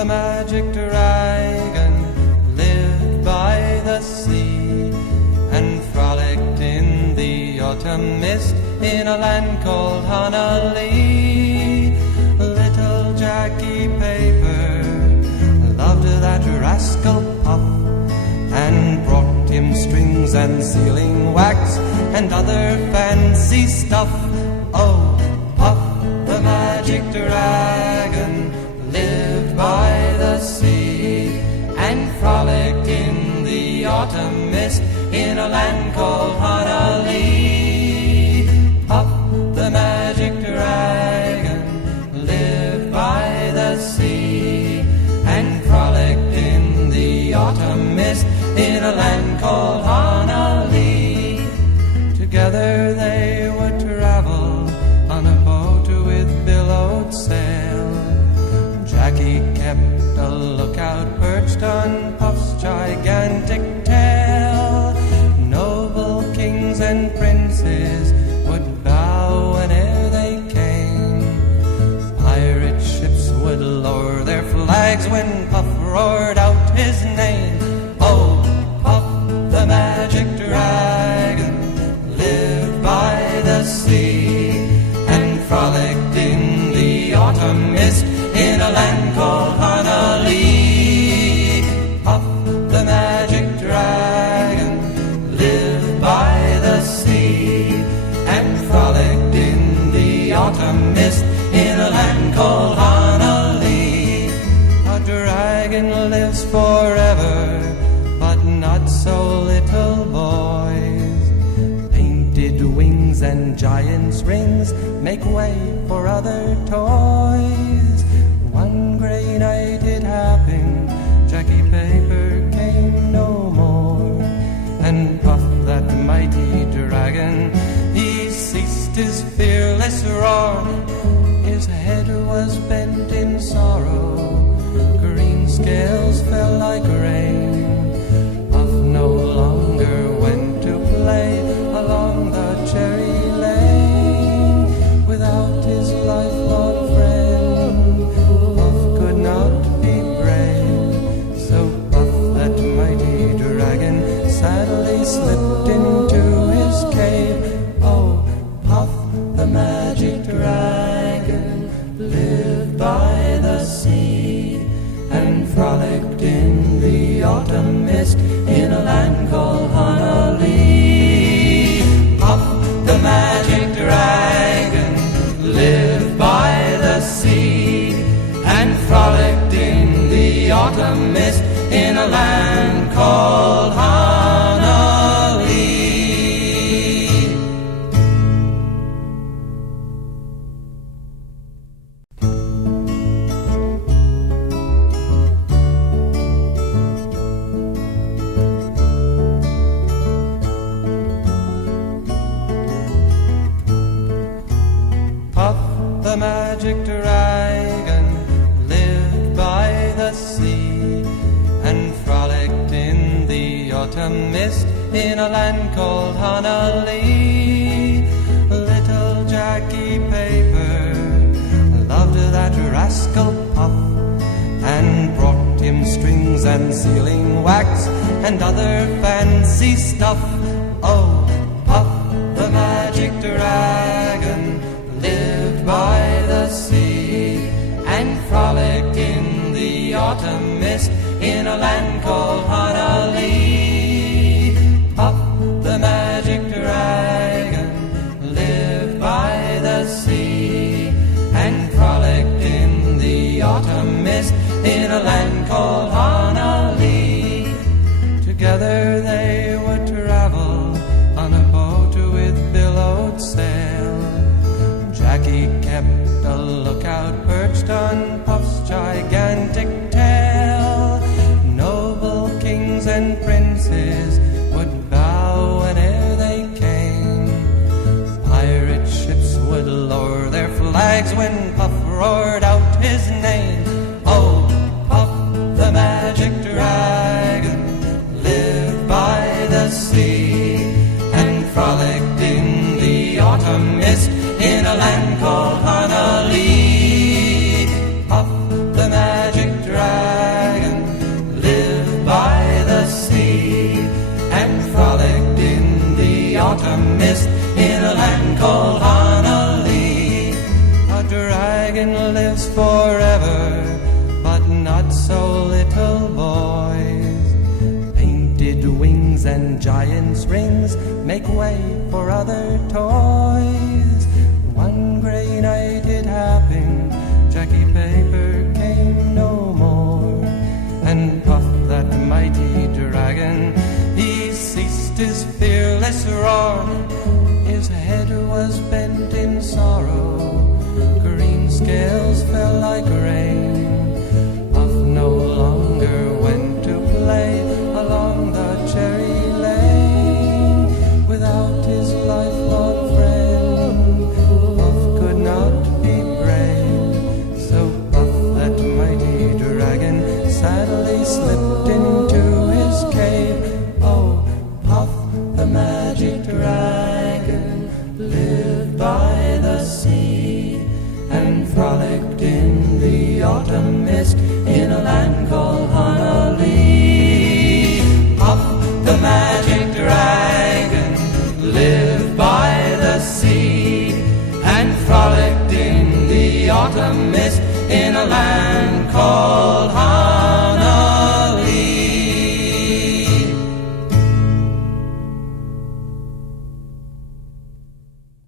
The magic dragon lived by the sea and frolicked in the autumn mist in a land called Honolulu. Little Jackie Paper loved that rascal Puff and brought him strings and sealing wax and other fancy stuff. Oh, Puff the magic dragon lived by the sea and frolicked in the autumn mist in a land called Honolulu. Puff the magic dragon lived by the sea and frolicked in the autumn mist in a land called Honolulu. Together they would travel on a boat with billowed sail. Jackie kept a lookout perched on Puff's gigantic tail. Noble kings and princes would bow whene'er they came. Pirate ships would lower their flags when Puff roared out his name. Oh, Puff the magic dragon lived by the sea and frolicked in the autumn mist in a land called Honolulu. Puff the magic dragon lived by the sea and frolicked in the autumn mist in a land called Honolulu. A dragon lives forever, but not so little boys. Painted wings and giant's rings make way for other toys. One grey night it happened, Jackie Paper came no more, and Puff that mighty dragon, he ceased his fearless roar. His head was bent in sorrow, green scales fell like rain. Puff no longer went to play along the cherry lane. Without his lifelong friend, Puff could not be brave. So Puff that mighty dragon sadly slipped into his cave. Oh, Puff the magic dragon lived by the sea and frolicked in the autumn mist in a land called Honolulu. Puff the magic dragon lived by the sea and frolicked in the autumn mist in a land called Honolulu. Puff the magic dragon lived by the sea and frolicked in the autumn mist in a land called Honolulu. Little Jackie Paper loved that rascal Puff and brought him strings and sealing wax and other fancy stuff. Oh, Puff the magic dragon lived by the sea and frolicked in the autumn mist in a land called Honolulu. Puff the magic dragon lived by the sea and frolicked in the autumn mist in a land called Honolulu. Together they would travel on a boat with billowed sail. Jackie kept a lookout perched on Puff's gigantic tail. Noble kings and princes would bow whene'er they came. Pirate ships would lower their flags when Puff roared out his name. Oh, Puff the magic dragon lived by the sea and frolicked in the autumn mist in a land called Hanalei. Puff the magic dragon lived by the sea and frolicked in the autumn mist in a land called Hanalei. A dragon lives forever, but not so little boys. Painted wings and giant's rings make way for other toys. One gray night it happened, Jackie Paper came no more, and Puff that mighty dragon, he ceased his fearless roar. His head was bent in sorrow, green scales fell like rain. Puff no longer went to play along the cherry lane. Without his lifelong friend, Puff could not be brave. So Puff that mighty dragon sadly slipped into his cave. Oh, Puff the magic dragon lived by the sea and frolicked in the autumn mist in a land called Hanalei. Puff the magic dragon lived by the sea and frolicked in the autumn mist in a land called